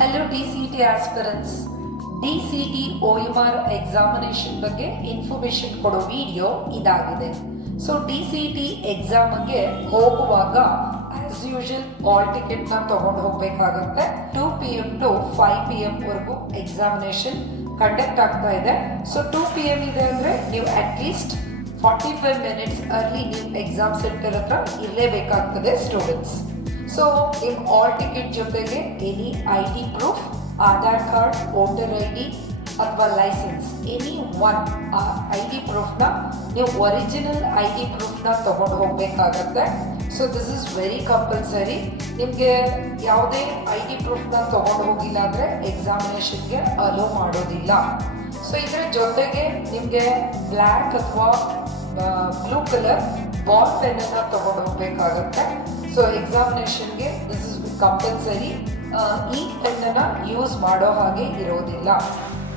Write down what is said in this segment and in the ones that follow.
Hello DCT aspirants. DCT OMR examination ಬಗ್ಗೆ information ಕೊಡೋ video ಇದಾಗಿದೆ. ಸೊ DCT ಎಕ್ಸಾಮ್ಗೆ ಹೋಗುವಾಗ ಆಸ್ ಯೂಶುವಲ್ ಆಲ್ ಟಿಕೆಟ್ನ ತೊಗೊಂಡು ಹೋಗಬೇಕಾಗುತ್ತೆ. 2 PM ಟು 5 PM ವರೆಗೂ ಎಕ್ಸಾಮಿನೇಷನ್ ಕಂಡಕ್ಟ್ ಆಗ್ತಾ ಇದೆ. ಸೊ 2 PM ಇದೆ ಅಂದರೆ ನೀವು ಅಟ್ಲೀಸ್ಟ್ 45 ಮಿನಿಟ್ಸ್ ಅರ್ಲಿ ನೀವು ಎಕ್ಸಾಮ್ ಸೆಂಟರ್ ಹತ್ರ ಇರಲೇಬೇಕಾಗ್ತದೆ ಸ್ಟೂಡೆಂಟ್ಸ್. ಸೊ ನಿಮ್ಮ ಆಲ್ ಟಿಕೆಟ್ ಜೊತೆಗೆ any ID proof, Aadhaar card, voter ID ಅಥವಾ ಲೈಸೆನ್ಸ್ ಎನಿ ಒನ್ ID ಪ್ರೂಫ್ನ ನೀವು ಒರಿಜಿನಲ್ ID ಪ್ರೂಫ್ನ ತೊಗೊಂಡು ಹೋಗಬೇಕಾಗತ್ತೆ. So this is very compulsory. ನಿಮಗೆ ಯಾವುದೇ ID ಪ್ರೂಫ್ನ ತೊಗೊಂಡು ಹೋಗಿಲ್ಲ ಅಂದರೆ ಎಕ್ಸಾಮಿನೇಷನ್ಗೆ ಅಲೋ ಮಾಡೋದಿಲ್ಲ. ಸೊ ಇದರ ಜೊತೆಗೆ ನಿಮಗೆ ಬ್ಲ್ಯಾಕ್ ಅಥವಾ ಬ್ಲೂ ಕಲರ್ ಬಾಲ್ ಪೆನ್ನನ್ನು ತೊಗೊಂಡು ಹೋಗಬೇಕಾಗತ್ತೆ. ಸೊ ಎಕ್ಸಾಮಿನೇಷನ್ಗೆ ದಿಸ್ ಇಸ್ ಕಂಪಲ್ಸರಿ. ಈ ಪೆನ್ನನ್ನು ಯೂಸ್ ಮಾಡೋ ಹಾಗೆ ಇರೋದಿಲ್ಲ.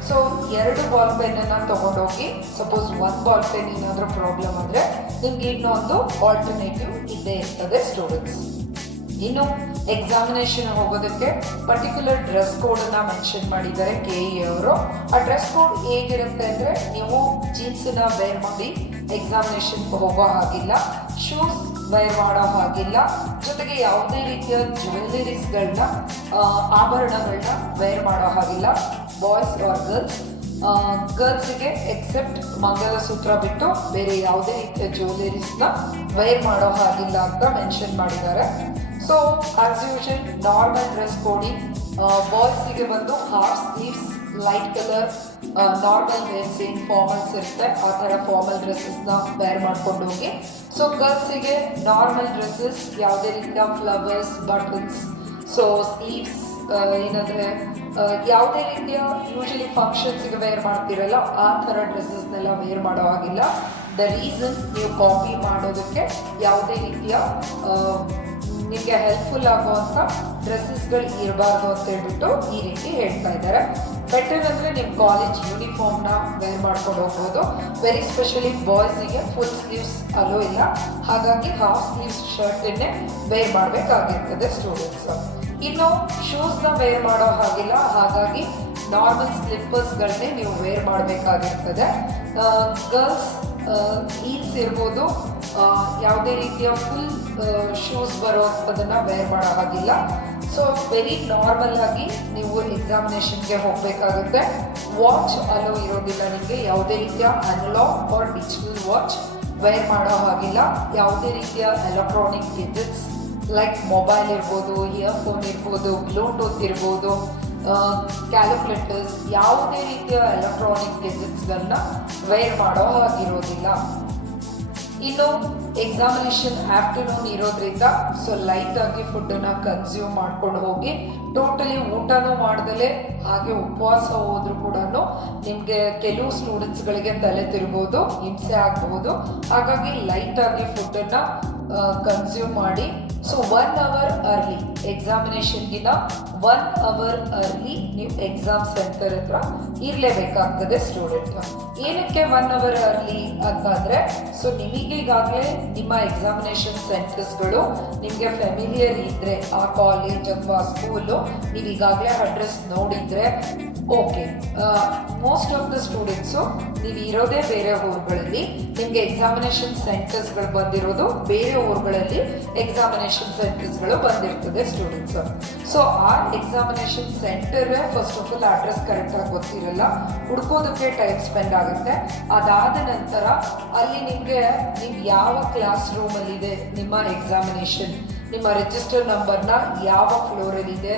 ಸೊ 2 ಬಾಲ್ ಪೆನ್ನನ್ನು ತೊಗೊಂಡೋಗಿ, ಸಪೋಸ್ 1 ಬಾಲ್ ಪೆನ್ ಏನಾದರೂ ಪ್ರಾಬ್ಲಮ್ ಅಂದರೆ ನಿಮ್ಗೆ ಇನ್ನೊಂದು ಆಲ್ಟರ್ನೇಟಿವ್ ಇದ್ದೇ ಇರ್ತದೆ ಸ್ಟೂಡೆಂಟ್ಸ್. ಇನ್ನು ಎಕ್ಸಾಮಿನೇಷನ್ ಹೋಗೋದಕ್ಕೆ ಪರ್ಟಿಕ್ಯುಲರ್ ಡ್ರೆಸ್ ಕೋಡನ್ನು ಮೆನ್ಷನ್ ಮಾಡಿದ್ದಾರೆ KE ಅವರು. ಆ ಡ್ರೆಸ್ ಕೋಡ್ ಹೇಗಿರುತ್ತೆ ಅಂದರೆ, ನೀವು ಜೀನ್ಸನ್ನ ವೇರ್ ಮಾಡಿ ಎಕ್ಸಾಮಿನೇಷನ್ಗೆ ಹೋಗೋ ಹಾಗಿಲ್ಲ, ಶೂಸ್ ವೇರ್ ಮಾಡೋ ಹಾಗಿಲ್ಲ, ಜೊತೆಗೆ ಯಾವುದೇ ರೀತಿಯ ಜ್ಯುವೆಲ್ಲರೀಸ್ಗಳನ್ನ ಆಭರಣಗಳನ್ನ ವೇರ್ ಮಾಡೋ ಹಾಗಿಲ್ಲ ಬಾಯ್ಸ್ ಆರ್ ಗರ್ಲ್ಸಿಗೆ ಎಕ್ಸೆಪ್ಟ್ ಮಂಗಲಸೂತ್ರ ಬಿಟ್ಟು ಬೇರೆ ಯಾವುದೇ ರೀತಿಯ ಜ್ಯುವೆಲ್ಲರೀಸ್ನ ವೇರ್ ಮಾಡೋ ಹಾಗಿಲ್ಲ ಅಂತ ಮೆನ್ಷನ್ ಮಾಡಿದ್ದಾರೆ. So as usual normal dress ಕೋಡಿ, ಬಾಯ್ಸಿಗೆ ಬಂದು half sleeves light colour normal wears ಏನು ಫಾರ್ಮಲ್ಸ್ ಇರುತ್ತೆ ಆ ಥರ ಫಾರ್ಮಲ್ ಡ್ರೆಸ್ಸಸ್ನ ವೇರ್ ಮಾಡ್ಕೊಂಡು ಹೋಗಿ. ಸೊ ಗರ್ಲ್ಸಿಗೆ ನಾರ್ಮಲ್ ಡ್ರೆಸ್ಸಸ್, ಯಾವುದೇ ರೀತಿಯ ಫ್ಲವರ್ಸ್, ಬಟನ್ಸ್, ಸೊ ಸ್ಲೀವ್ಸ್ ಏನಂದರೆ ಯಾವುದೇ ರೀತಿಯ ಯೂಶಲಿ ಫಂಕ್ಷನ್ಸಿಗೆ ವೇರ್ ಮಾಡ್ತಿರಲ್ಲ ಆ ಥರ ಡ್ರೆಸ್ಸಸ್ನೆಲ್ಲ ವೇರ್ ಮಾಡೋ ಹಾಗಿಲ್ಲ. ದ ರೀಸನ್ ನೀವು ಕಾಪಿ ಮಾಡೋದಕ್ಕೆ ಯಾವುದೇ ರೀತಿಯ ನಿಮಗೆ ಹೆಲ್ಪ್ಫುಲ್ ಆಗುವಂಥ ಡ್ರೆಸ್ಸಸ್ಗಳು ಇರಬಾರ್ದು ಅಂತ ಹೇಳ್ಬಿಟ್ಟು ಈ ರೀತಿ ಹೇಳ್ತಾ ಇದ್ದಾರೆ. ಬೆಟರ್ ಅಂದರೆ ನಿಮ್ಮ ಕಾಲೇಜ್ ಯೂನಿಫಾರ್ಮ್ನ ವೇರ್ ಮಾಡ್ಕೊಂಡು ಹೋಗ್ಬೋದು. ವೆರಿ ಸ್ಪೆಷಲಿ ಬಾಯ್ಸಿಗೆ ಫುಲ್ ಸ್ಲೀವ್ಸ್ ಅಲೋ ಇಲ್ಲ, ಹಾಗಾಗಿ ಹಾಫ್ ಸ್ಲೀವ್ಸ್ ಶರ್ಟನ್ನೇ ವೇರ್ ಮಾಡಬೇಕಾಗಿರ್ತದೆ ಸ್ಟೂಡೆಂಟ್ಸ್. ಇನ್ನು ಶೂಸ್ನ ವೇರ್ ಮಾಡೋ ಹಾಗಿಲ್ಲ, ಹಾಗಾಗಿ ನಾರ್ಮಲ್ ಸ್ಲಿಪ್ಪರ್ಸ್ಗಳನ್ನೇ ನೀವು ವೇರ್ ಮಾಡಬೇಕಾಗಿರ್ತದೆ. ಗರ್ಲ್ಸ್ ಹೀಲ್ಸ್ ಇರ್ಬೋದು, ಯಾವುದೇ ರೀತಿಯ ಫುಲ್ ಶೂಸ್ ಬರೋದನ್ನು ವೇರ್ ಮಾಡೋ ಹಾಗಿಲ್ಲ. ಸೊ ವೆರಿ ನಾರ್ಮಲ್ ಆಗಿ ನೀವು ಎಕ್ಸಾಮಿನೇಷನ್ಗೆ ಹೋಗಬೇಕಾಗುತ್ತೆ. ವಾಚ್ ಅಲೋ ಇರೋದಿಲ್ಲ, ನಿಮಗೆ ಯಾವುದೇ ರೀತಿಯ analogue or digital watch wear ಮಾಡೋ ಹಾಗಿಲ್ಲ. ಯಾವುದೇ ರೀತಿಯ ಎಲೆಕ್ಟ್ರಾನಿಕ್ ಗೆಜೆಟ್ಸ್ ಲೈಕ್ ಮೊಬೈಲ್ ಇರ್ಬೋದು, ಇಯರ್ಫೋನ್ ಇರ್ಬೋದು, ಬ್ಲೂಟೂತ್ ಇರ್ಬೋದು, ಕ್ಯಾಲ್ಕುಲೇಟರ್ಸ್, ಯಾವುದೇ ರೀತಿಯ ಎಲೆಕ್ಟ್ರಾನಿಕ್ ಗೆಜೆಟ್ಸ್ಗಳನ್ನ ವೇರ್ ಮಾಡೋ ಹಾಗಿರೋದಿಲ್ಲ. ಇನ್ನು ಎಕ್ಸಾಮಿನೇಷನ್ ಆಫ್ಟರ್ನೂನ್ ಇರೋದ್ರಿಂದ ಸೊ ಲೈಟಾಗಿ ಫುಡ್ಡನ್ನು ಕನ್ಸ್ಯೂಮ್ ಮಾಡ್ಕೊಂಡು ಹೋಗಿ. ಟೋಟಲಿ ಊಟನೂ ಮಾಡ್ದಲೇ ಹಾಗೆ ಉಪವಾಸ ಹೋದ್ರೂ ಕೂಡ ನಿಮಗೆ ಕೆಲವು ಸ್ಟೂಡೆಂಟ್ಸ್ಗಳಿಗೆ ತಲೆ ತಿರ್ಬೋದು, ಹಿಂಸೆ ಆಗ್ಬೋದು. ಹಾಗಾಗಿ ಲೈಟಾಗಿ ಫುಡ್ಡನ್ನು ಕನ್ಸ್ಯೂಮ್ ಮಾಡಿ. ಸೊ 1 hour ಅರ್ಲಿ ಎಕ್ಸಾಮಿನೇಷನ್ಗಿನ 1 hour ಅರ್ಲಿ ನೀವು ಎಕ್ಸಾಮ್ ಸೆಂಟರ್ ಹತ್ರ ಇರಲೇಬೇಕಾಗ್ತದೆ ಸ್ಟೂಡೆಂಟ್. ಏನಕ್ಕೆ 1 hour ಅರ್ಲಿ ಅಂತಂದರೆ, ಸೊ ನಿಮಗೀಗಾಗಲೇ ನಿಮ್ಮ ಎಕ್ಸಾಮಿನೇಷನ್ ಸೆಂಟರ್ಸ್ಗಳು ನಿಮಗೆ ಫೆಮಿಲಿಯರ್ ಇದ್ದರೆ, ಆ ಕಾಲೇಜ್ ಅಥವಾ ಸ್ಕೂಲು ನೀವು ಈಗಾಗಲೇ ಅಡ್ರೆಸ್ ನೋಡಿದರೆ okay. Most of the students ನೀವು ಇರೋದೇ ಬೇರೆ ಊರುಗಳಲ್ಲಿ, ನಿಮಗೆ ಎಕ್ಸಾಮಿನೇಷನ್ ಸೆಂಟರ್ಸ್ಗಳು ಬಂದಿರೋದು ಬೇರೆ ಊರುಗಳಲ್ಲಿ ಎಕ್ಸಾಮಿನೇಷನ್ ಸೆಂಟರ್ಸ್ಗಳು ಬಂದಿರ್ತದೆ ಸ್ಟೂಡೆಂಟ್ಸ್. ಸೊ ಆ ಎಕ್ಸಾಮಿನೇಷನ್ ಸೆಂಟರೇ ಫಸ್ಟ್ ಆಫ್ ಆಲ್ ಅಡ್ರೆಸ್ ಕರೆಕ್ಟಾಗಿ ಗೊತ್ತಿರಲ್ಲ, ಹುಡ್ಕೋದಕ್ಕೆ ಟೈಮ್ ಸ್ಪೆಂಡ್ ಆಗುತ್ತೆ. ಅದಾದ ನಂತರ ಅಲ್ಲಿ ನಿಮಗೆ ನೀವು ಯಾವ ಕ್ಲಾಸ್ ರೂಮಲ್ಲಿದೆ ನಿಮ್ಮ ಎಕ್ಸಾಮಿನೇಷನ್, ನಿಮ್ಮ ರಿಜಿಸ್ಟರ್ ನಂಬರ್ನ ಯಾವ ಫ್ಲೋರಲ್ಲಿದೆ,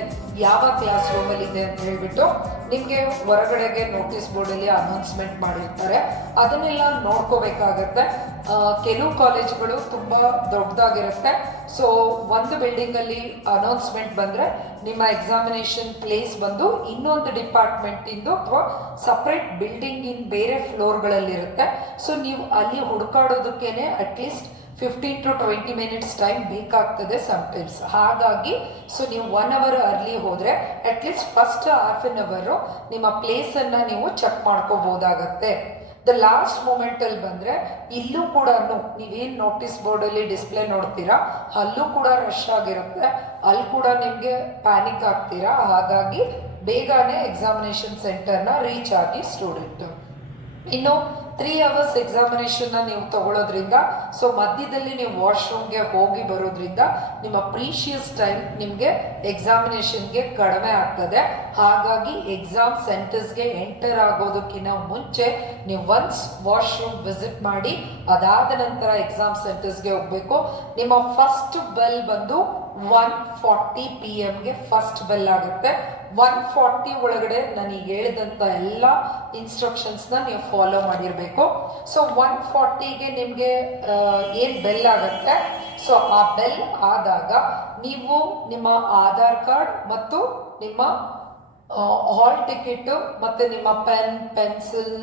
ಯಾವ ಕ್ಲಾಸ್ ರೂಮಲ್ಲಿದೆ ಅಂತ ಹೇಳ್ಬಿಟ್ಟು ನಿಮಗೆ ಹೊರಗಡೆಗೆ ನೋಟಿಸ್ ಬೋರ್ಡಲ್ಲಿ ಅನೌನ್ಸ್ಮೆಂಟ್ ಮಾಡಿರ್ತಾರೆ. ಅದನ್ನೆಲ್ಲ ನೋಡ್ಕೋಬೇಕಾಗತ್ತೆ. ಕೆಲವು ಕಾಲೇಜುಗಳು ತುಂಬ ದೊಡ್ಡದಾಗಿರುತ್ತೆ. ಸೊ ಒಂದು ಬಿಲ್ಡಿಂಗಲ್ಲಿ ಅನೌನ್ಸ್ಮೆಂಟ್ ಬಂದರೆ ನಿಮ್ಮ ಎಕ್ಸಾಮಿನೇಷನ್ ಪ್ಲೇಸ್ ಬಂದು ಇನ್ನೊಂದು ಡಿಪಾರ್ಟ್ಮೆಂಟಿಂದು ಅಥವಾ ಸಪ್ರೇಟ್ ಬಿಲ್ಡಿಂಗಿನ ಬೇರೆ ಫ್ಲೋರ್ಗಳಲ್ಲಿರುತ್ತೆ. ಸೊ ನೀವು ಅಲ್ಲಿ ಹುಡುಕಾಡೋದಕ್ಕೇ ಅಟ್ಲೀಸ್ಟ್ 15 to 20 ಮಿನಿಟ್ಸ್ ಟೈಮ್ ಬೇಕಾಗ್ತದೆ ಸಮ್ಟೈಮ್ಸ್. ಹಾಗಾಗಿ ಸೊ ನೀವು 1 hour ಅರ್ಲಿ ಹೋದರೆ ಅಟ್ಲೀಸ್ಟ್ ಫಸ್ಟ್ ಹಾಫ್ ಆನ್ ಅವರು ನಿಮ್ಮ ಪ್ಲೇಸನ್ನು ನೀವು ಚೆಕ್ ಮಾಡ್ಕೋಬೋದಾಗತ್ತೆ. ದ ಲಾಸ್ಟ್ ಮೂಮೆಂಟಲ್ಲಿ ಬಂದರೆ ಇಲ್ಲೂ ಕೂಡ ನೀವೇನು ನೋಟಿಸ್ ಬೋರ್ಡಲ್ಲಿ ಡಿಸ್ಪ್ಲೇ ನೋಡ್ತೀರಾ ಅಲ್ಲೂ ಕೂಡ ರಶ್ ಆಗಿರುತ್ತೆ, ಅಲ್ಲಿ ಕೂಡ ನಿಮಗೆ ಪ್ಯಾನಿಕ್ ಆಗ್ತೀರಾ. ಹಾಗಾಗಿ ಬೇಗನೆ ಎಕ್ಸಾಮಿನೇಷನ್ ಸೆಂಟರ್ನ ರೀಚ್ ಆಗಿ ಸ್ಟೂಡೆಂಟು. ಇನ್ನು 3 hours ಎಕ್ಸಾಮಿನೇಷನ್ನ ನೀವು ತಗೊಳ್ಳೋದ್ರಿಂದ, ಸೊ ಮಧ್ಯದಲ್ಲಿ ನೀವು ವಾಶ್ರೂಮ್ಗೆ ಹೋಗಿ ಬರೋದ್ರಿಂದ ನಿಮ್ಮ ಪ್ರೀಶಿಯಸ್ ಟೈಮ್ ನಿಮಗೆ ಎಕ್ಸಾಮಿನೇಷನ್ಗೆ ಕಡಿಮೆ ಆಗ್ತದೆ. ಹಾಗಾಗಿ ಎಕ್ಸಾಮ್ ಸೆಂಟರ್ಸ್ಗೆ ಎಂಟರ್ ಆಗೋದಕ್ಕಿಂತ ಮುಂಚೆ ನೀವು ಒನ್ಸ್ ವಾಶ್ರೂಮ್ ವಿಸಿಟ್ ಮಾಡಿ ಅದಾದ ನಂತರ ಎಕ್ಸಾಮ್ ಸೆಂಟರ್ಸ್ಗೆ ಹೋಗಬೇಕು. ನಿಮ್ಮ ಫಸ್ಟ್ ಬೆಲ್ ಬಂದು 1:40 PM ಫಸ್ಟ್ ಬೆಲ್ ಆಗುತ್ತೆ. 1:40 ಒಳಗಡೆ ನನಗೆ ಹೇಳಿದಂಥ ಎಲ್ಲ ಇನ್ಸ್ಟ್ರಕ್ಷನ್ಸ್ನ ನೀವು ಫಾಲೋ ಮಾಡಿರಬೇಕು. ಸೊ 1:40ಗೆ ನಿಮಗೆ ಏನು ಬೆಲ್ ಆಗುತ್ತೆ, ಸೊ ಆ ಬೆಲ್ ಆದಾಗ ನೀವು ನಿಮ್ಮ ಆಧಾರ್ ಕಾರ್ಡ್ ಮತ್ತು ನಿಮ್ಮ ಹಾಲ್ ಟಿಕೆಟು ಮತ್ತು ನಿಮ್ಮ ಪೆನ್, ಪೆನ್ಸಿಲ್,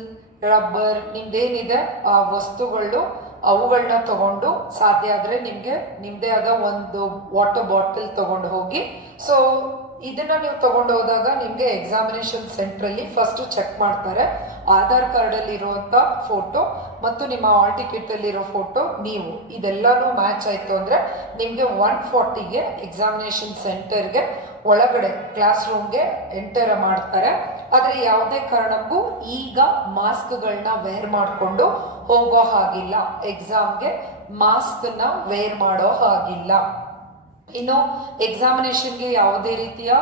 ರಬ್ಬರ್, ನಿಮ್ದೇನಿದೆ ಆ ವಸ್ತುಗಳು ಅವುಗಳನ್ನ ತಗೊಂಡು, ಸಾಧ್ಯ ಆದರೆ ನಿಮಗೆ ನಿಮ್ಮದೇ ಆದ ಒಂದು ವಾಟರ್ ಬಾಟಲ್ ತಗೊಂಡು ಹೋಗಿ. ಸೊ ಇದನ್ನು ನೀವು ತಗೊಂಡು ಹೋದಾಗ ನಿಮಗೆ ಎಕ್ಸಾಮಿನೇಷನ್ ಸೆಂಟ್ರಲ್ಲಿ ಫಸ್ಟು ಚೆಕ್ ಮಾಡ್ತಾರೆ ಆಧಾರ್ ಕಾರ್ಡಲ್ಲಿ ಇರುವಂಥ ಫೋಟೋ ಮತ್ತು ನಿಮ್ಮ ಹಾಲ್ ಟಿಕೆಟಲ್ಲಿರೋ ಫೋಟೋ, ನೀವು ಇದೆಲ್ಲನೂ ಮ್ಯಾಚ್ ಆಯಿತು ಅಂದರೆ ನಿಮಗೆ 1:40ಗೆ ಎಕ್ಸಾಮಿನೇಷನ್ ಸೆಂಟರ್ಗೆ ಒಳಗಡೆ ಕ್ಲಾಸ್ ರೂಮ್ಗೆ ಎಂಟರ್ ಮಾಡ್ತಾರೆ. ಆದರೆ ಯಾವುದೇ ಕಾರಣಕ್ಕೂ ಈಗ ಮಾಸ್ಕ್ಗಳನ್ನ ವೇರ್ ಮಾಡಿಕೊಂಡು ಹೋಗೋ ಹಾಗಿಲ್ಲ, ಎಕ್ಸಾಮ್ಗೆ ಮಾಸ್ಕನ್ನ ವೇರ್ ಮಾಡೋ ಹಾಗಿಲ್ಲ. ಇನ್ನು ಎಕ್ಸಾಮಿನೇಷನ್ಗೆ ಯಾವುದೇ ರೀತಿಯ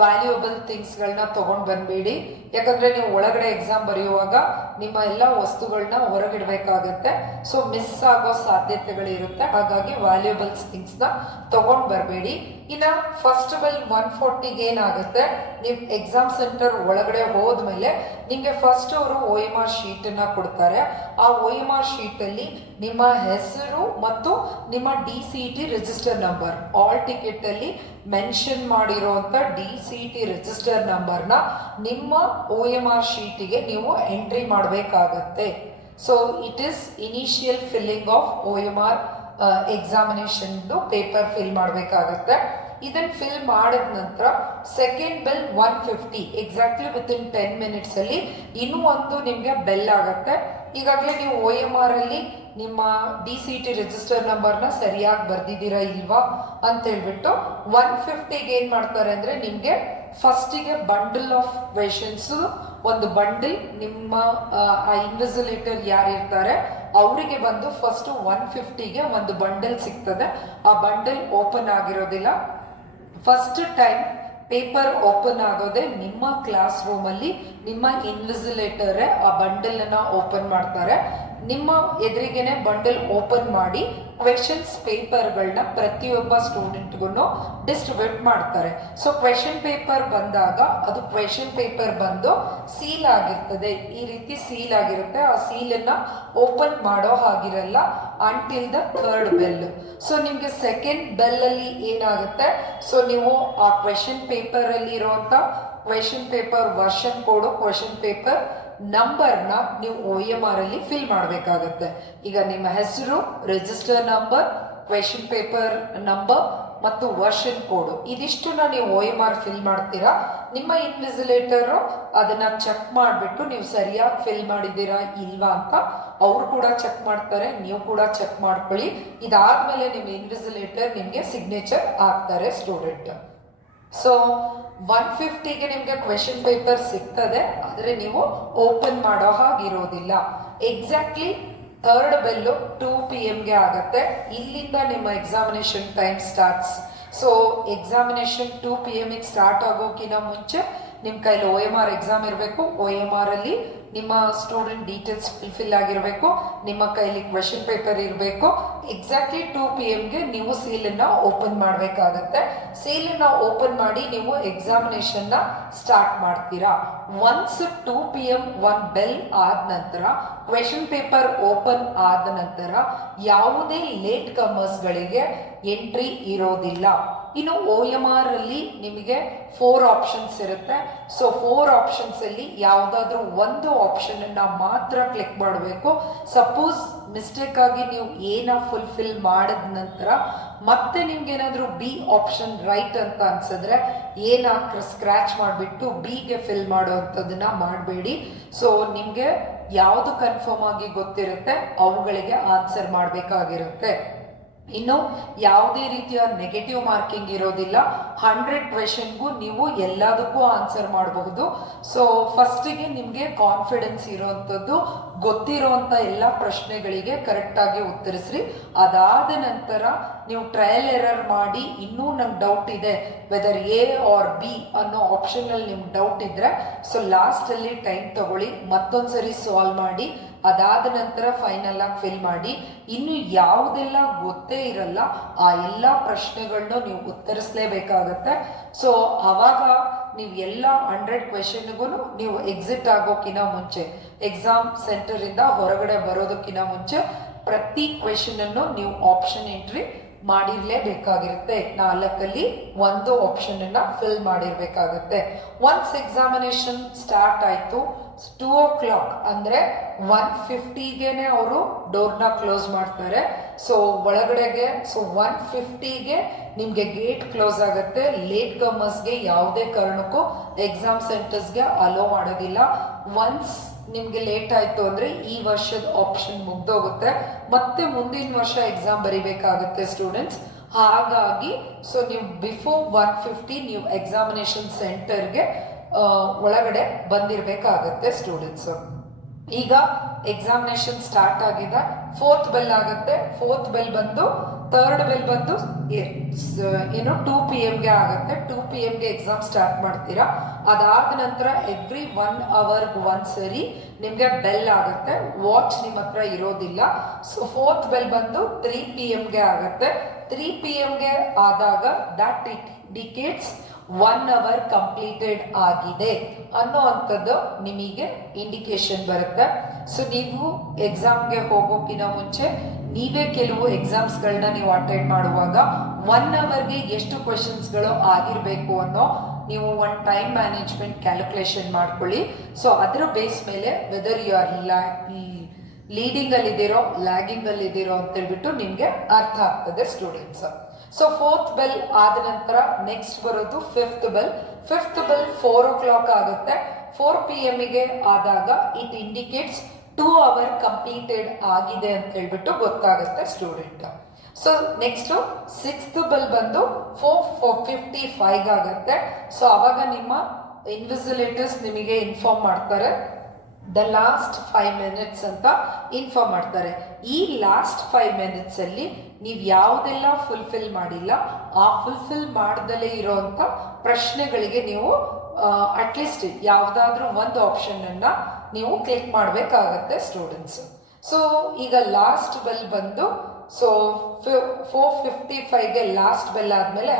ವ್ಯಾಲ್ಯೂಯಬಲ್ ಥಿಂಗ್ಸ್ಗಳನ್ನ ತೊಗೊಂಡು ಬಂದಬೇಡಿ. ಯಾಕಂದರೆ ನೀವು ಒಳಗಡೆ ಎಕ್ಸಾಮ್ ಬರೆಯುವಾಗ ನಿಮ್ಮ ಎಲ್ಲ ವಸ್ತುಗಳನ್ನ ಹೊರಗಿಡಬೇಕಾಗತ್ತೆ. ಸೊ ಮಿಸ್ ಆಗೋ ಸಾಧ್ಯತೆಗಳಿರುತ್ತೆ. ಹಾಗಾಗಿ ವ್ಯಾಲ್ಯೂಯಬಲ್ಸ್ ಥಿಂಗ್ಸ್ನ ತೊಗೊಂಡು ಬರಬೇಡಿ. ಇನ್ನು ಫಸ್ಟ್ ಬೆಲ್ 1:40ಗೆ ಏನಾಗುತ್ತೆ, ನೀವು ಎಕ್ಸಾಮ್ ಸೆಂಟರ್ ಒಳಗಡೆ ಹೋದ್ಮೇಲೆ ನಿಮಗೆ ಫಸ್ಟ್ ಅವರು OMR ಶೀಟನ್ನು ಕೊಡ್ತಾರೆ. ಆ OMR ಶೀಟಲ್ಲಿ ನಿಮ್ಮ ಹೆಸರು ಮತ್ತು ನಿಮ್ಮ DCET ರಿಜಿಸ್ಟರ್ ನಂಬರ್, ಆಲ್ ಟಿಕೆಟಲ್ಲಿ ಮೆನ್ಷನ್ ಮಾಡಿರುವಂಥ DCET ರಿಜಿಸ್ಟರ್ ನಂಬರ್ನ ನಿಮ್ಮ OMR ಶೀಟಿಗೆ ನೀವು ಎಂಟ್ರಿ ಮಾಡಬೇಕಾಗತ್ತೆ. So it is initial filling of OMR ಎಕ್ಸಾಮಿನೇಷನ್ದು ಪೇಪರ್ ಫಿಲ್ ಮಾಡಬೇಕಾಗತ್ತೆ. ಇದನ್ನು ಫಿಲ್ ಮಾಡಿದ ನಂತರ ಸೆಕೆಂಡ್ ಬೆಲ್ 1:50 ಎಕ್ಸಾಕ್ಟ್ಲಿ ವಿತಿನ್ 10 minutesಲ್ಲಿ ಇನ್ನೂ ಒಂದು ನಿಮಗೆ ಬೆಲ್ ಆಗುತ್ತೆ. ಈಗಾಗಲೇ ನೀವು OMR ಅಲ್ಲಿ ನಿಮ್ಮ DCET ರಿಜಿಸ್ಟರ್ ನಂಬರ್ನ ಸರಿಯಾಗಿ ಬರ್ದಿದ್ದೀರಾ ಇಲ್ವಾ ಅಂತ ಹೇಳ್ಬಿಟ್ಟು 1:50ಗೆ ಏನು ಮಾಡ್ತಾರೆ ಅಂದರೆ ನಿಮಗೆ ಫಸ್ಟಿಗೆ ಬಂಡಲ್ ಆಫ್ ಕ್ವೆಶನ್ಸು ಒಂದು ಬಂಡಲ್ ನಿಮ್ಮ ಇನ್ವಿಜಿಲೇಟರ್ ಯಾರು ಇರ್ತಾರೆ ಅವರಿಗೆ ಬಂದು ಫಸ್ಟ್ 1:50ಗೆ ಒಂದು ಬಂಡಲ್ ಸಿಗ್ತದೆ. ಆ ಬಂಡಲ್ ಓಪನ್ ಆಗಿರೋದಿಲ್ಲ. ಫಸ್ಟ್ ಟೈಮ್ ಪೇಪರ್ ಓಪನ್ ಆಗೋದೆ ನಿಮ್ಮ ಕ್ಲಾಸ್ ರೂಮಲ್ಲಿ ನಿಮ್ಮ ಇನ್ವಿಜಿಲೇಟರೇ ಆ ಬಂಡಲನ್ನು ಓಪನ್ ಮಾಡ್ತಾರೆ. ನಿಮ್ಮ ಎದುರಿಗೇನೆ ಬಂಡಲ್ ಓಪನ್ ಮಾಡಿ ಕ್ವೆಶನ್ಸ್ ಪೇಪರ್ಗಳನ್ನ ಪ್ರತಿಯೊಬ್ಬ ಸ್ಟೂಡೆಂಟ್ಗೂ ಡಿಸ್ಟ್ರಿಬ್ಯೂಟ್ ಮಾಡ್ತಾರೆ. ಸೊ ಕ್ವೆಶನ್ ಪೇಪರ್ ಬಂದಾಗ ಅದು ಕ್ವೆಶನ್ ಪೇಪರ್ ಬಂದು ಸೀಲ್ ಆಗಿರ್ತದೆ, ಈ ರೀತಿ ಸೀಲ್ ಆಗಿರುತ್ತೆ. ಆ ಸೀಲನ್ನು ಓಪನ್ ಮಾಡೋ ಹಾಗಿರಲ್ಲ until the third bell. So ನಿಮಗೆ ಸೆಕೆಂಡ್ ಬೆಲ್ಲಲ್ಲಿ ಏನಾಗುತ್ತೆ, ಸೊ ನೀವು ಆ ಕ್ವೆಶನ್ ಪೇಪರಲ್ಲಿ ಇರುವಂಥ question paper version code, question paper ನಂಬರ್ನ ನೀವು OMR ಅಲ್ಲಿ ಫಿಲ್ ಮಾಡಬೇಕಾಗತ್ತೆ. ಈಗ ನಿಮ್ಮ ಹೆಸರು, register number, question paper number ಮತ್ತು ವರ್ಷನ್ ಕೋಡು ಇದಿಷ್ಟನ್ನ ನೀವು OMR ಫಿಲ್ ಮಾಡ್ತೀರಾ. ನಿಮ್ಮ ಇನ್ವಿಜಿಲೇಟರು ಅದನ್ನು ಚೆಕ್ ಮಾಡಿಬಿಟ್ಟು ನೀವು ಸರಿಯಾಗಿ ಫಿಲ್ ಮಾಡಿದ್ದೀರಾ ಇಲ್ವಾ ಅಂತ ಅವರು ಕೂಡ ಚೆಕ್ ಮಾಡ್ತಾರೆ, ನೀವು ಕೂಡ ಚೆಕ್ ಮಾಡ್ಕೊಳ್ಳಿ. ಇದಾದಮೇಲೆ ನಿಮ್ಮ ಇನ್ವಿಜಿಲೇಟರ್ ನಿಮಗೆ ಸಿಗ್ನೇಚರ್ ಹಾಕ್ತಾರೆ ಸ್ಟೂಡೆಂಟ್. ಸೊ 1:50ಗೆ ನಿಮಗೆ ಕ್ವೆಶನ್ ಪೇಪರ್ ಸಿಗ್ತದೆ, ಆದರೆ ನೀವು ಓಪನ್ ಮಾಡೋ ಹಾಗಿರೋದಿಲ್ಲ. ಎಕ್ಸಾಕ್ಟ್ಲಿ ಥರ್ಡ್ ಬೆಲ್ಲು 2 PM ಆಗುತ್ತೆ. ಇಲ್ಲಿಂದ ನಿಮ್ಮ examination time starts. So examination 2 PM start ಆಗೋಕ್ಕಿಂತ ಮುಂಚೆ ನಿಮ್ಮ ಕೈಲಿ OMR ಎಕ್ಸಾಮ್ ಇರಬೇಕು. OMR ಅಲ್ಲಿ ನಿಮ್ಮ ಸ್ಟೂಡೆಂಟ್ ಡೀಟೇಲ್ಸ್ ಫಿಲ್ ಆಗಿರಬೇಕು, ನಿಮ್ಮ ಕೈಲಿ ಕ್ವೆಶನ್ ಪೇಪರ್ ಇರಬೇಕು. ಎಕ್ಸಾಕ್ಟ್ಲಿ 2 PM ನೀವು ಸೀಲನ್ನು ಓಪನ್ ಮಾಡಬೇಕಾಗತ್ತೆ. ಸೀಲನ್ನು ಓಪನ್ ಮಾಡಿ ನೀವು ಎಕ್ಸಾಮಿನೇಷನ್ನ ಸ್ಟಾರ್ಟ್ ಮಾಡ್ತೀರಾ. ಒನ್ಸ್ 2 PM ಒಂದು ಬೆಲ್ ಆದ ನಂತರ ಕ್ವೆಶನ್ ಪೇಪರ್ ಓಪನ್ ಆದ ನಂತರ ಯಾವುದೇ ಲೇಟ್ ಕಮರ್ಸ್ಗಳಿಗೆ ಎಂಟ್ರಿ ಇರೋದಿಲ್ಲ. ಇನ್ನು OMR ಅಲ್ಲಿ ನಿಮಗೆ 4 ಆಪ್ಷನ್ಸ್ ಇರುತ್ತೆ. ಸೊ 4 ಆಪ್ಷನ್ಸಲ್ಲಿ ಯಾವುದಾದ್ರೂ ಒಂದು ಆಪ್ಷನನ್ನು ಮಾತ್ರ ಕ್ಲಿಕ್ ಮಾಡಬೇಕು. ಸಪೋಸ್ ಮಿಸ್ಟೇಕ್ ಆಗಿ ನೀವು ಫುಲ್ಫಿಲ್ ಮಾಡಿದ ನಂತರ ಮತ್ತೆ ನಿಮ್ಗೇನಾದರೂ B ಆಪ್ಷನ್ ರೈಟ್ ಅಂತ ಅನ್ಸಿದ್ರೆ ಸ್ಕ್ರ್ಯಾಚ್ ಮಾಡಿಬಿಟ್ಟು Bಗೆ ಫಿಲ್ ಮಾಡೋ ಅಂಥದ್ದನ್ನು ಮಾಡಬೇಡಿ. ಸೊ ನಿಮಗೆ ಯಾವುದು ಕನ್ಫರ್ಮ್ ಆಗಿ ಗೊತ್ತಿರುತ್ತೆ ಅವುಗಳಿಗೆ ಆನ್ಸರ್ ಮಾಡಬೇಕಾಗಿರುತ್ತೆ. ಇನ್ನು ಯಾವುದೇ ರೀತಿಯ ನೆಗೆಟಿವ್ ಮಾರ್ಕಿಂಗ್ ಇರೋದಿಲ್ಲ. 100 ಕ್ವೆಶನ್ಗೂ ನೀವು ಎಲ್ಲದಕ್ಕೂ ಆನ್ಸರ್ ಮಾಡಬಹುದು. ಸೊ ಫಸ್ಟಿಗೆ ನಿಮಗೆ ಕಾನ್ಫಿಡೆನ್ಸ್ ಇರೋವಂಥದ್ದು, ಗೊತ್ತಿರೋವಂಥ ಎಲ್ಲ ಪ್ರಶ್ನೆಗಳಿಗೆ ಕರೆಕ್ಟಾಗಿ ಉತ್ತರಿಸ್ರಿ. ಅದಾದ ನಂತರ ನೀವು ಟ್ರಯಲ್ ಎರರ್ ಮಾಡಿ ಇನ್ನೂ ನಂಗೆ ಡೌಟ್ ಇದೆ ವೆದರ್ ಎ ಆರ್ ಬಿ ಅನ್ನೋ ಆಪ್ಷನಲ್ಲಿ ನಿಮ್ಗೆ ಡೌಟ್ ಇದ್ದರೆ ಸೊ ಲಾಸ್ಟಲ್ಲಿ ಟೈಮ್ ತಗೊಳ್ಳಿ, ಮತ್ತೊಂದ್ಸರಿ ಸಾಲ್ವ್ ಮಾಡಿ, ಅದಾದ ನಂತರ ಫೈನಲ್ ಆಗಿ ಫಿಲ್ ಮಾಡಿ. ಇನ್ನು ಯಾವುದೆಲ್ಲ ಗೊತ್ತೇ ಇರಲ್ಲ ಆ ಎಲ್ಲ ಪ್ರಶ್ನೆಗಳನ್ನೂ ನೀವು ಉತ್ತರಿಸಲೇಬೇಕಾಗತ್ತೆ. ಸೊ ಆವಾಗ ನೀವು ಎಲ್ಲ 100 ಕ್ವೆಶನ್ಗೂ ನೀವು ಎಕ್ಸಿಟ್ ಆಗೋಕ್ಕಿಂತ ಮುಂಚೆ, ಎಕ್ಸಾಮ್ ಸೆಂಟರಿಂದ ಹೊರಗಡೆ ಬರೋದಕ್ಕಿಂತ ಮುಂಚೆ ಪ್ರತಿ ಕ್ವೆಶನನ್ನು ನೀವು ಆಪ್ಷನ್ ಎಂಟ್ರಿ ಮಾಡಿರಲೇಬೇಕಾಗಿರುತ್ತೆ. 4ಅಲ್ಲಿ ಒಂದು ಆಪ್ಷನನ್ನು ಫಿಲ್ ಮಾಡಿರಬೇಕಾಗತ್ತೆ. ಒನ್ಸ್ ಎಕ್ಸಾಮಿನೇಷನ್ ಸ್ಟಾರ್ಟ್ ಆಯಿತು 2 o'clock ಅಂದರೆ 1:50ಗೆ ಅವರು ಡೋರ್ನ ಕ್ಲೋಸ್ ಮಾಡ್ತಾರೆ. ಸೊ ಒಳಗಡೆಗೆ 1:50ಗೆ ನಿಮಗೆ ಗೇಟ್ ಕ್ಲೋಸ್ ಆಗುತ್ತೆ. ಲೇಟ್ ಕಮರ್ಸ್ಗೆ ಯಾವುದೇ ಕಾರಣಕ್ಕೂ ಎಕ್ಸಾಮ್ ಸೆಂಟರ್ಸ್ಗೆ ಅಲೋ ಮಾಡೋದಿಲ್ಲ. ಒನ್ಸ್ ನಿಮಗೆ ಲೇಟ್ ಆಯಿತು ಅಂದರೆ ಈ ವರ್ಷದ ಆಪ್ಷನ್ ಮುಗ್ದೋಗುತ್ತೆ, ಮತ್ತೆ ಮುಂದಿನ ವರ್ಷ ಎಕ್ಸಾಮ್ ಬರಿಬೇಕಾಗುತ್ತೆ ಸ್ಟೂಡೆಂಟ್ಸ್. ಹಾಗಾಗಿ ಸೊ ನೀವು ಬಿಫೋರ್ 1:50 ನೀವು ಎಕ್ಸಾಮಿನೇಷನ್ ಸೆಂಟರ್ಗೆ ಒಳಗಡೆ ಬಂದಿರಬೇಕಾಗತ್ತೆ ಸ್ಟೂಡೆಂಟ್ಸ್. ಈಗ ಎಕ್ಸಾಮಿನೇಷನ್ ಸ್ಟಾರ್ಟ್ ಆಗಿದೆ, 4th ಬೆಲ್ ಆಗುತ್ತೆ. 4th ಬೆಲ್ ಬಂದು 3rd ಬೆಲ್ ಬಂದು 2 PM ಆಗುತ್ತೆ. 2 PM ಎಕ್ಸಾಮ್ ಸ್ಟಾರ್ಟ್ ಮಾಡ್ತೀರಾ. ಅದಾದ ನಂತರ ಎವ್ರಿ 1 hour ಒಂದ್ಸರಿ ನಿಮಗೆ ಬೆಲ್ ಆಗುತ್ತೆ. ವಾಚ್ ನಿಮ್ಮ ಹತ್ರ ಇರೋದಿಲ್ಲ. ಸೊ 4th ಬೆಲ್ ಬಂದು 3 PM ಆಗುತ್ತೆ. 3 PM ಆದಾಗ that it indicates 1 hour completed ಆಗಿದೆ ಅನ್ನೋ ಅಂಥದ್ದು ನಿಮಗೆ ಇಂಡಿಕೇಶನ್ ಬರುತ್ತೆ. ಸೊ ನೀವು ಎಕ್ಸಾಮ್ಗೆ ಹೋಗೋಕ್ಕಿಂತ ಮುಂಚೆ ನೀವೇ ಕೆಲವು ಎಕ್ಸಾಮ್ಸ್ಗಳನ್ನ ನೀವು ಅಟೆಂಡ್ ಮಾಡುವಾಗ 1 hourಗೆ ಎಷ್ಟು ಕ್ವೆಶನ್ಸ್ಗಳು ಆಗಿರಬೇಕು ಅನ್ನೋ ನೀವು ಒಂದು ಟೈಮ್ ಮ್ಯಾನೇಜ್ಮೆಂಟ್ ಕ್ಯಾಲ್ಕುಲೇಷನ್ ಮಾಡ್ಕೊಳ್ಳಿ. ಸೊ ಅದರ ಬೇಸ್ ಮೇಲೆ ವೆದರ್ ಯು ಆರ್ ಲೀಡಿಂಗಲ್ಲಿದ್ದೀರೋ ಲ್ಯಾಗಿಂಗಲ್ಲಿದ್ದೀರೋ ಅಂತೇಳ್ಬಿಟ್ಟು ನಿಮಗೆ ಅರ್ಥ ಆಗ್ತದೆ ಸ್ಟೂಡೆಂಟ್ಸ್. ಸೊ 4th ಬೆಲ್ ಆದ ನಂತರ ನೆಕ್ಸ್ಟ್ ಬರೋದು 5th bell. 5th bell 4 o'clock ಆಗುತ್ತೆ. 4 PM ಆದಾಗ ಇಟ್ ಇಂಡಿಕೇಟ್ಸ್ 2 hour ಕಂಪ್ಲೀಟೆಡ್ ಆಗಿದೆ ಅಂತ ಹೇಳ್ಬಿಟ್ಟು ಗೊತ್ತಾಗುತ್ತೆ student. So next 6th bell ಬಂದು 4:55 ಆಗುತ್ತೆ. ಸೊ ಅವಾಗ ನಿಮ್ಮ ಇನ್ವಿಜಿಲೇಟರ್ಸ್ ನಿಮಗೆ ಇನ್ಫಾರ್ಮ್ ಮಾಡ್ತಾರೆ ದ ಲಾಸ್ಟ್ 5 minutes ಅಂತ ಇನ್ಫಾರ್ಮ್ ಮಾಡ್ತಾರೆ. ಈ ಲಾಸ್ಟ್ 5 minutes ಅಲ್ಲಿ ನೀವು ಯಾವುದೆಲ್ಲ ಫುಲ್ಫಿಲ್ ಮಾಡಿಲ್ಲ ಆ ಫುಲ್ಫಿಲ್ ಮಾಡ್ದಲೇ ಇರೋವಂಥ ಪ್ರಶ್ನೆಗಳಿಗೆ ನೀವು ಅಟ್ಲೀಸ್ಟ್ ಯಾವುದಾದ್ರೂ ಒಂದು ಆಪ್ಷನನ್ನು ನೀವು ಕ್ಲಿಕ್ ಮಾಡಬೇಕಾಗತ್ತೆ ಸ್ಟೂಡೆಂಟ್ಸ್. ಸೊ ಈಗ ಲಾಸ್ಟ್ ಬೆಲ್ ಬಂದು ಸೊ 4:55 ಲಾಸ್ಟ್ ಬೆಲ್ ಆದಮೇಲೆ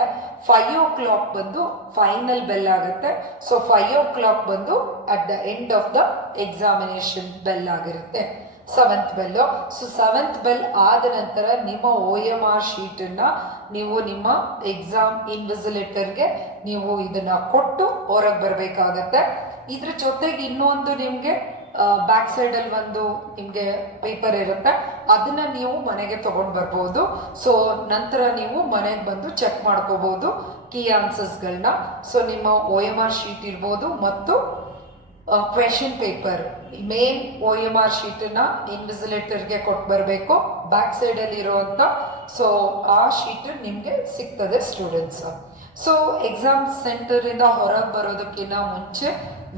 5 o'clock ಬಂದು ಫೈನಲ್ ಬೆಲ್ ಆಗುತ್ತೆ. ಸೊ 5 o'clock ಬಂದು at the end of the examination bell ಆಗಿರುತ್ತೆ 7th bell. So 7th bell ಆದ ನಂತರ ನಿಮ್ಮ OMR ಶೀಟನ್ನು ನೀವು ನಿಮ್ಮ ಎಕ್ಸಾಮ್ ಇನ್ವಿಜಿಲೇಟರ್ಗೆ ನೀವು ಇದನ್ನು ಕೊಟ್ಟು ಹೊರಗೆ ಬರಬೇಕಾಗತ್ತೆ. ಇದ್ರ ಜೊತೆಗೆ ಇನ್ನೊಂದು ನಿಮಗೆ ಬ್ಯಾಕ್ ಸೈಡಲ್ಲಿ ಒಂದು ನಿಮಗೆ ಪೇಪರ್ ಇರುತ್ತೆ, ಅದನ್ನು ನೀವು ಮನೆಗೆ ತೊಗೊಂಡು ಬರ್ಬೋದು. ಸೊ ನಂತರ ನೀವು ಮನೆಗೆ ಬಂದು ಚೆಕ್ ಮಾಡ್ಕೋಬೋದು ಕೀ ಆನ್ಸರ್ಸ್ಗಳನ್ನ. ಸೊ ನಿಮ್ಮ OMR ಶೀಟ್ ಇರ್ಬೋದು ಮತ್ತು ಕ್ವೆಶನ್ ಪೇಪರ್, ಮೇನ್ OMR ಶೀಟನ್ನು ಇನ್ವಿಜಿಲೇಟರ್ಗೆ ಕೊಟ್ಟು ಬರಬೇಕು. ಬ್ಯಾಕ್ ಸೈಡಲ್ಲಿ ಇರುವಂಥ ಸೊ ಆ ಶೀಟ್ ನಿಮಗೆ ಸಿಗ್ತದೆ ಸ್ಟೂಡೆಂಟ್ಸ್. ಸೊ ಎಕ್ಸಾಮ್ ಸೆಂಟರಿಂದ ಹೊರಗೆ ಬರೋದಕ್ಕಿಂತ ಮುಂಚೆ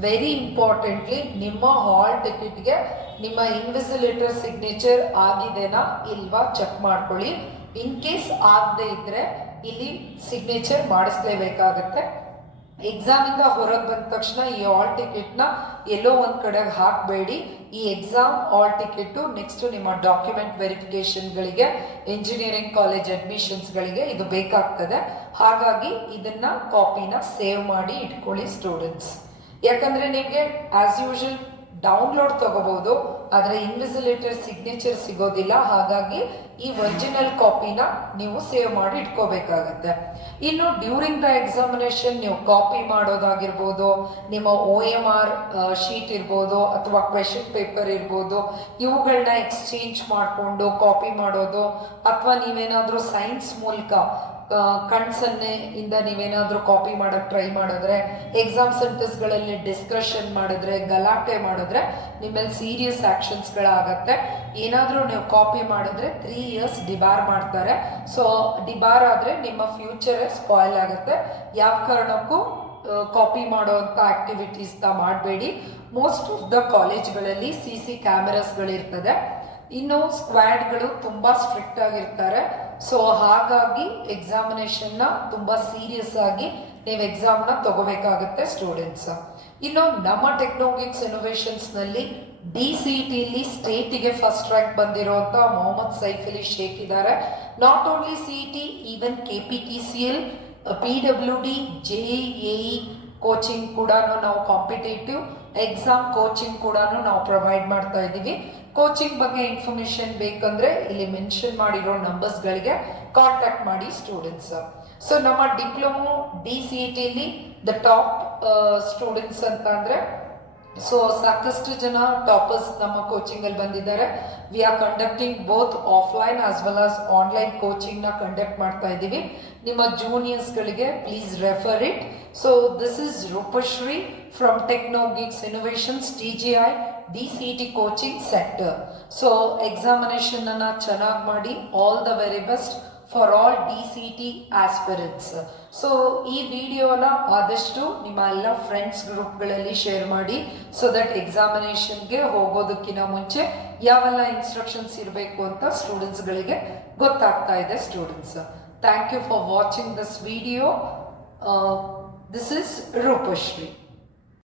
ವೆರಿ ಇಂಪಾರ್ಟೆಂಟ್ಲಿ ನಿಮ್ಮ ಹಾಲ್ ಟಿಕೆಟ್ಗೆ ನಿಮ್ಮ ಇನ್ವಿಜಿಲೇಟರ್ ಸಿಗ್ನೇಚರ್ ಆಗಿದೆನಾ ಇಲ್ವಾ ಚೆಕ್ ಮಾಡ್ಕೊಳ್ಳಿ. ಇನ್ ಕೇಸ್ ಆಗದೆ ಇದ್ದರೆ ಇಲ್ಲಿ ಸಿಗ್ನೇಚರ್ ಮಾಡಿಸ್ಲೇಬೇಕಾಗತ್ತೆ. ಎಕ್ಸಾಮಿಂದ ಹೊರಗೆ ಬಂದ ತಕ್ಷಣ ಈ ಹಾಲ್ ಟಿಕೆಟ್ನ ಎಲ್ಲೋ ಒಂದು ಕಡೆಗೆ ಹಾಕಬೇಡಿ. ಈ ಎಕ್ಸಾಮ್ ಹಾಲ್ ಟಿಕೆಟು ನೆಕ್ಸ್ಟು ನಿಮ್ಮ ಡಾಕ್ಯುಮೆಂಟ್ ವೆರಿಫಿಕೇಷನ್ಗಳಿಗೆ, ಇಂಜಿನಿಯರಿಂಗ್ ಕಾಲೇಜ್ ಅಡ್ಮಿಷನ್ಸ್ಗಳಿಗೆ ಇದು ಬೇಕಾಗ್ತದೆ. ಹಾಗಾಗಿ ಇದನ್ನು ಕಾಪಿನ ಸೇವ್ ಮಾಡಿ ಇಟ್ಕೊಳ್ಳಿ ಸ್ಟೂಡೆಂಟ್ಸ್. ಯಾಕಂದರೆ ನಿಮಗೆ ಆ್ಯಸ್ ಯೂಶುವಲ್ ಡೌನ್ಲೋಡ್ ತಗೋಬೋದು, ಆದರೆ ಇನ್ವಿಜಿಲೇಟರ್ ಸಿಗ್ನೇಚರ್ ಸಿಗೋದಿಲ್ಲ. ಹಾಗಾಗಿ ಈ ಒರಿಜಿನಲ್ ಕಾಪಿನ ನೀವು ಸೇವ್ ಮಾಡಿ ಇಟ್ಕೋಬೇಕಾಗತ್ತೆ. ಇನ್ನು ಡ್ಯೂರಿಂಗ್ ದ ಎಕ್ಸಾಮಿನೇಷನ್ ನೀವು ಕಾಪಿ ಮಾಡೋದಾಗಿರ್ಬೋದು, ನಿಮ್ಮ OMR ಶೀಟ್ ಇರ್ಬೋದು ಅಥವಾ ಕ್ವೆಶನ್ ಪೇಪರ್ ಇರ್ಬೋದು, ಇವುಗಳನ್ನ ಎಕ್ಸ್ಚೇಂಜ್ ಮಾಡಿಕೊಂಡು ಕಾಪಿ ಮಾಡೋದು ಅಥವಾ ನೀವೇನಾದರೂ ಸೈನ್ಸ್ ಮೂಲಕ ಕಣ್ಸನ್ನೆಯಿಂದ ನೀವೇನಾದರೂ ಕಾಪಿ ಮಾಡೋಕ್ಕೆ ಟ್ರೈ ಮಾಡಿದ್ರೆ, ಎಕ್ಸಾಮ್ ಸೆಂಟರ್ಸ್ಗಳಲ್ಲಿ ಡಿಸ್ಕಷನ್ ಮಾಡಿದ್ರೆ, ಗಲಾಟೆ ಮಾಡಿದ್ರೆ ನಿಮ್ಮಲ್ಲಿ ಸೀರಿಯಸ್ ಆ್ಯಕ್ಷನ್ಸ್ಗಳಾಗತ್ತೆ. ಏನಾದರೂ ನೀವು ಕಾಪಿ ಮಾಡಿದ್ರೆ 3 years ಡಿಬಾರ್ ಮಾಡ್ತಾರೆ. ಸೊ ಡಿಬಾರ್ ಆದರೆ ನಿಮ್ಮ ಫ್ಯೂಚರೇ ಸ್ಪಾಯ್ಲ್ ಆಗುತ್ತೆ. ಯಾವ ಕಾರಣಕ್ಕೂ ಕಾಪಿ ಮಾಡೋವಂಥ ಆ್ಯಕ್ಟಿವಿಟೀಸ್ನ ಮಾಡಬೇಡಿ. ಮೋಸ್ಟ್ ಆಫ್ ದ ಕಾಲೇಜ್ಗಳಲ್ಲಿ CC ಕ್ಯಾಮೆರಾಸ್ಗಳಿರ್ತದೆ. ಇನ್ನು ಸ್ಕ್ವಾಡ್ಗಳು ತುಂಬ ಸ್ಟ್ರಿಕ್ಟ್ ಆಗಿರ್ತಾರೆ. ಸೊ ಹಾಗಾಗಿ ಎಕ್ಸಾಮಿನೇಷನ್ನ ತುಂಬ ಸೀರಿಯಸ್ ಆಗಿ ನೀವು ಎಕ್ಸಾಮ್ನ ತಗೋಬೇಕಾಗುತ್ತೆ ಸ್ಟೂಡೆಂಟ್ಸ್. ಇನ್ನು ನಮ್ಮ ಟೆಕ್ನಾಲಜಿಕ್ಸ್ ಇನೋವೇಷನ್ಸ್ನಲ್ಲಿ DCETಲಿ ಸ್ಟೇಟಿಗೆ ಫಸ್ಟ್ ರ್ಯಾಂಕ್ ಬಂದಿರುವಂಥ ಮೊಹಮ್ಮದ್ ಸೈಫ್ ಅಲಿ ಶೇಖ್ ಇದ್ದಾರೆ. Not only CET, even KPTCL, PWD, JEE coaching ಕೂಡ ನಾವು ಕಾಂಪಿಟೇಟಿವ್ ಎಕ್ಸಾಮ್ ಕೋಚಿಂಗ್ ಕೂಡ ನಾವು ಪ್ರೊವೈಡ್ ಮಾಡ್ತಾ ಇದ್ದೀವಿ. ಕೋಚಿಂಗ್ ಬಗ್ಗೆ ಇನ್ಫಾರ್ಮೇಷನ್ ಬೇಕಂದ್ರೆ ಇಲ್ಲಿ ಮೆನ್ಷನ್ ಮಾಡಿರೋ ನಂಬರ್ಸ್ಗಳಿಗೆ ಕಾಂಟ್ಯಾಕ್ಟ್ ಮಾಡಿ ಸ್ಟೂಡೆಂಟ್ಸ್. ಸೊ ನಮ್ಮ ಡಿಪ್ಲೊಮೊ DCETಲಿ ದ ಟಾಪ್ ಸ್ಟೂಡೆಂಟ್ಸ್ ಅಂತ ಅಂದರೆ ಸೊ ಸಾಕಷ್ಟು ಜನ ಟಾಪರ್ಸ್ ನಮ್ಮ ಕೋಚಿಂಗಲ್ಲಿ ಬಂದಿದ್ದಾರೆ. We are conducting both offline as well as online ಕೋಚಿಂಗ್ನ ಕಂಡಕ್ಟ್ ಮಾಡ್ತಾ ಇದ್ದೀವಿ. ನಿಮ್ಮ ಜೂನಿಯರ್ಸ್ಗಳಿಗೆ please refer it. So this is Rupashree from Technologics innovations TGI DCET coaching sector. So examination ಅನ್ನ ಚೆನ್ನಾಗಿ ಮಾಡಿ. All the very best for all DCET aspirants. So ಈ ವಿಡಿಯೋನ ಆದಷ್ಟು ನಿಮ್ಮ ಎಲ್ಲ ಫ್ರೆಂಡ್ಸ್ ಗ್ರೂಪ್ಗಳಲ್ಲಿ ಶೇರ್ ಮಾಡಿ, ಸೊ ದಟ್ ಎಕ್ಸಾಮಿನೇಷನ್ಗೆ ಹೋಗೋದಕ್ಕಿಂತ ಮುಂಚೆ ಯಾವೆಲ್ಲ ಇನ್ಸ್ಟ್ರಕ್ಷನ್ಸ್ ಇರಬೇಕು ಅಂತ ಸ್ಟೂಡೆಂಟ್ಸ್ಗಳಿಗೆ ಗೊತ್ತಾಗ್ತಾ ಇದೆ students. Thank you for watching this video. This is Roopashree.